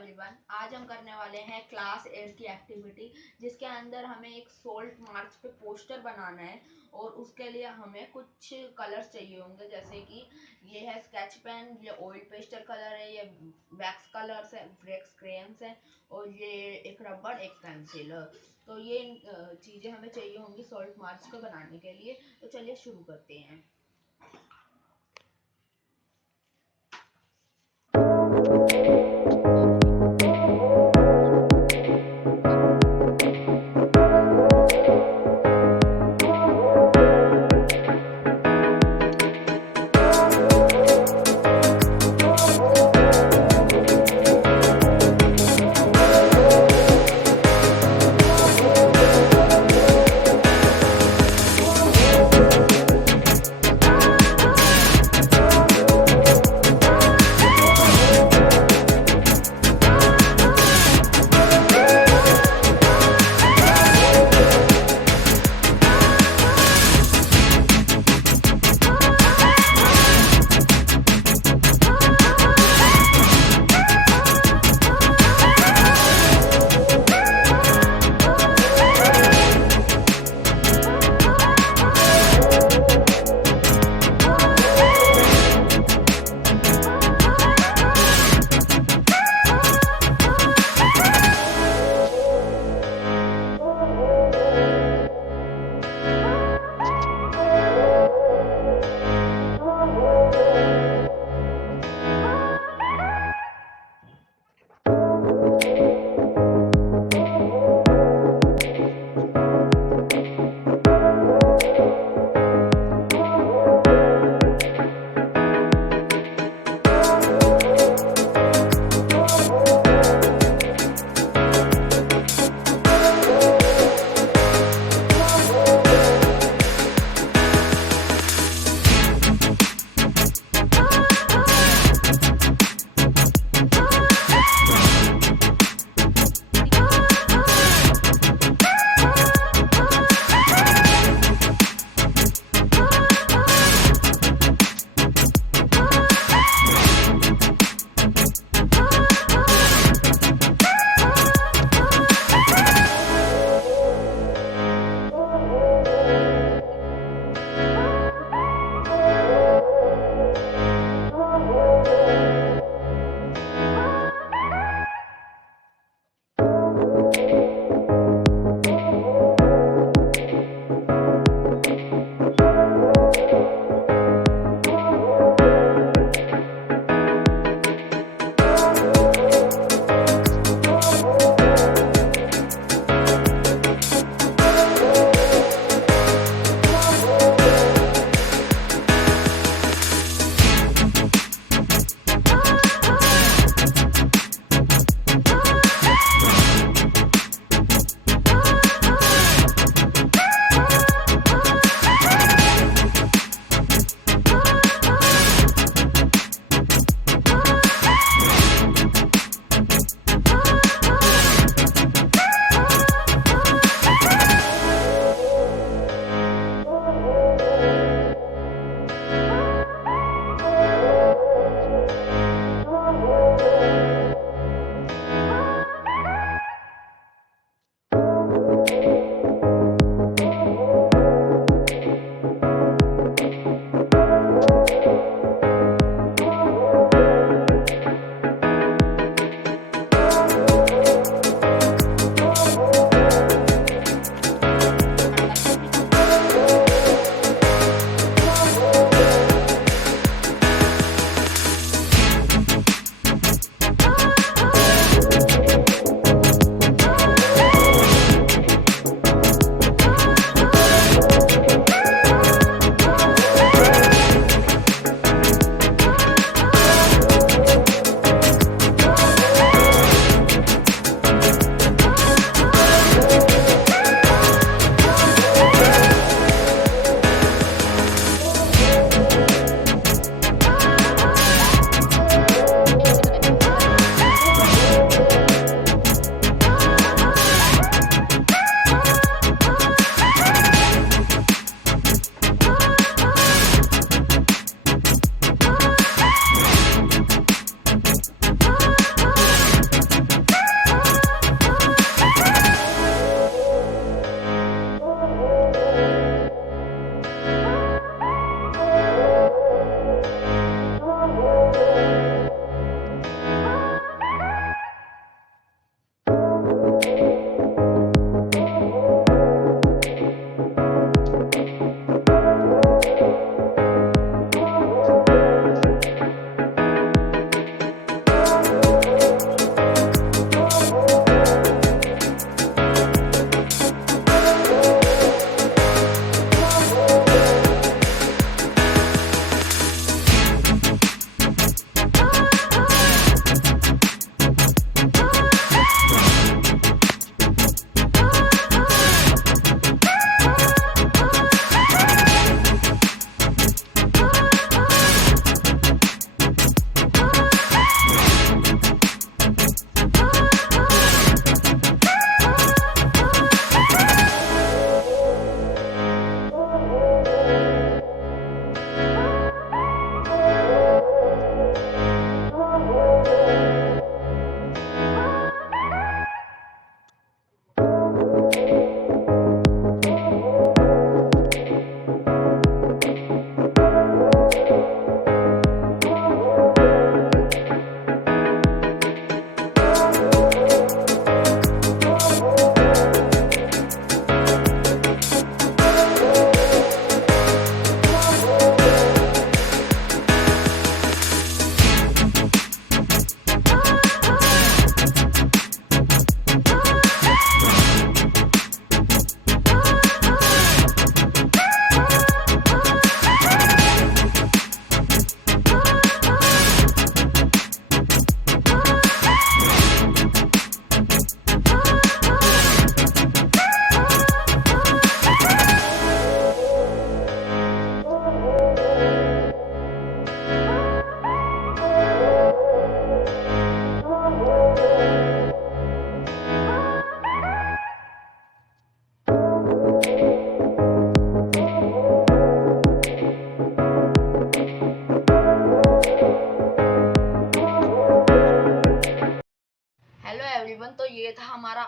Everyone, आज हम करने वाले हैं क्लास 8 की एक्टिविटी, जिसके अंदर हमें एक सोल्ट मार्च पे पोस्टर बनाना है। और उसके लिए हमें कुछ कलर्स चाहिए होंगे, जैसे कि ये है स्केच पेन, ये ऑयल पेस्टर कलर है, ये वैक्स कलर्स है, वैक्स क्रेयंस है, और ये एक रबड़, एक पेंसिल। तो ये चीज़ें हमें चाहिए होंगी सोल्ट मार्च को बनाने के लिए। तो चलिए शुरू करते हैं।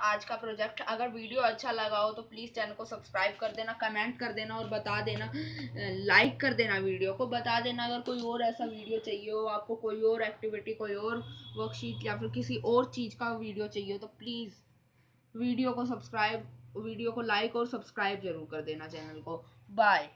आज का प्रोजेक्ट। अगर वीडियो अच्छा लगा हो तो प्लीज़ चैनल को सब्सक्राइब कर देना, कमेंट कर देना और बता देना, लाइक कर देना, वीडियो को बता देना अगर कोई और ऐसा वीडियो चाहिए हो आपको, कोई और एक्टिविटी, कोई और वर्कशीट या फिर किसी और चीज़ का वीडियो चाहिए हो तो प्लीज़ वीडियो को लाइक और सब्सक्राइब जरूर कर देना चैनल को। बाय।